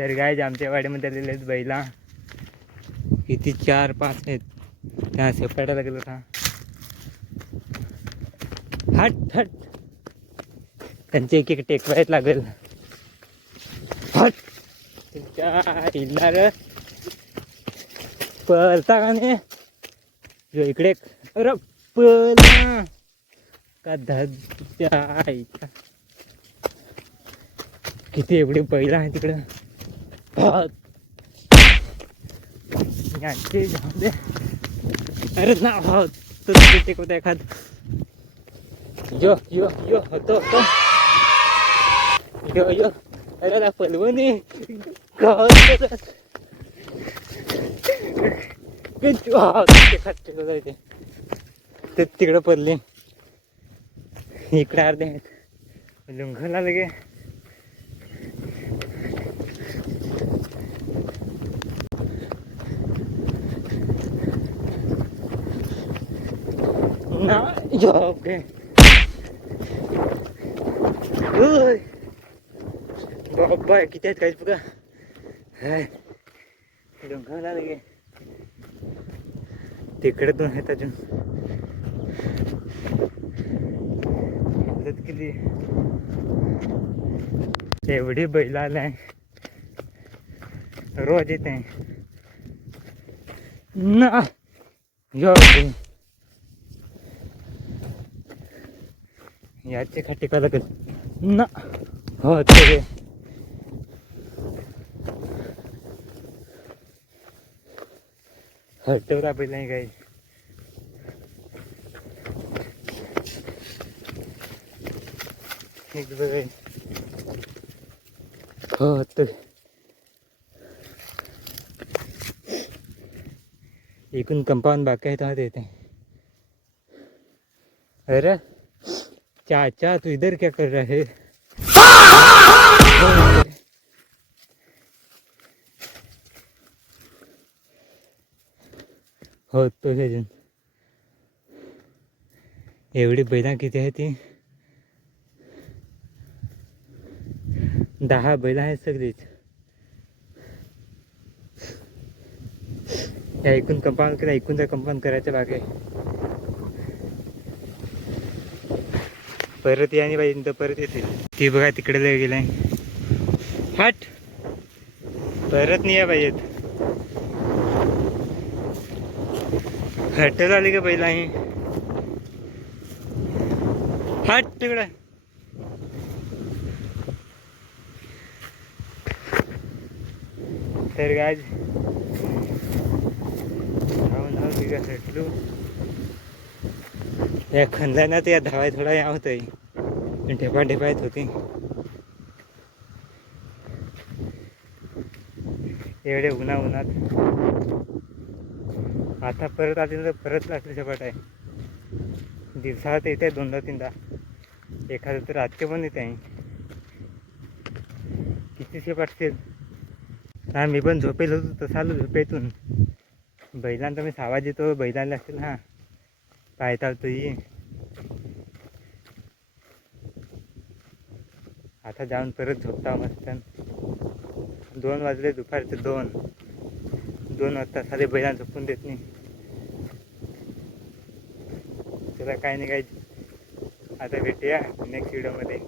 तर गाय आमच्या वाड्यामध्ये आलेले आहेत बैला, किती 4-5 आहेत. त्या सेपटायला गेलो होता. हट हट, त्यांचे एक एक टेकवायच लागेल. हट तुमच्या हिंडणार पळता का नाही जो इकडे. अरे पळा का धडच्या आईचा. किती एवढे बैल आहे तिकडं. यांचे जाऊ दे. अरे ना हो तर टेकवता एखाद. यो यो यो होतो होतो यो यो. अरे ना पलवणी ते तिकडं पडले. इकडे अर्धे आहेत लुंघला लगे. ना ओके बाबा किती आहेत काहीच बघा. लुंघला लगे. तिकडे 2 आहेत अजून. किती एवढी बैल आलाय रोज येते ना. याचे खाटे का लागेल ना. हो ते हटवला पहिला काही. हो तर एकूण कंपाऊंड बाकी आहे तेव्हा येते. अरे चाचा तू इधर क्या कर रहा है. हो तो अजून एवढी बैला किती आहे ती. 10 बैला आहेत सगळीच. या एकूण कंपाऊंड केला. एकूणचा कंपाऊंड करायचं बाकी आहे. परत या नाही पाहिजे तर परत येतील. ती बघा तिकडे गेलाय. हट परत नाही या पाहिजेत. हटल आली का पहिला आहे. हट तिकडं. तर गाय हटलो या खणला ना तर या धावाय थोडा या होतंय. ढेपा ढेपा येत होती. एवढे उन्हात आता परत आले तर परत लागली सपाट आहे. दिवसात येते 2-3दा. एखादं तर रात्री पण येते आहे. किती सपाटतील. हा मी पण झोपेल होतो तसं आलो झोपेतून. बैलांचा मी आवाज येतो. बैलांना असेल हा पाहता तुझी. आता जाऊन परत झोपता मस्त. 2 वाजले दुपारचे 2 वाजता सारे बैलांना झोपून देत नाही. त्याला काय नाही काय. आता भेटूया नेक्स्ट व्हिडिओमध्ये.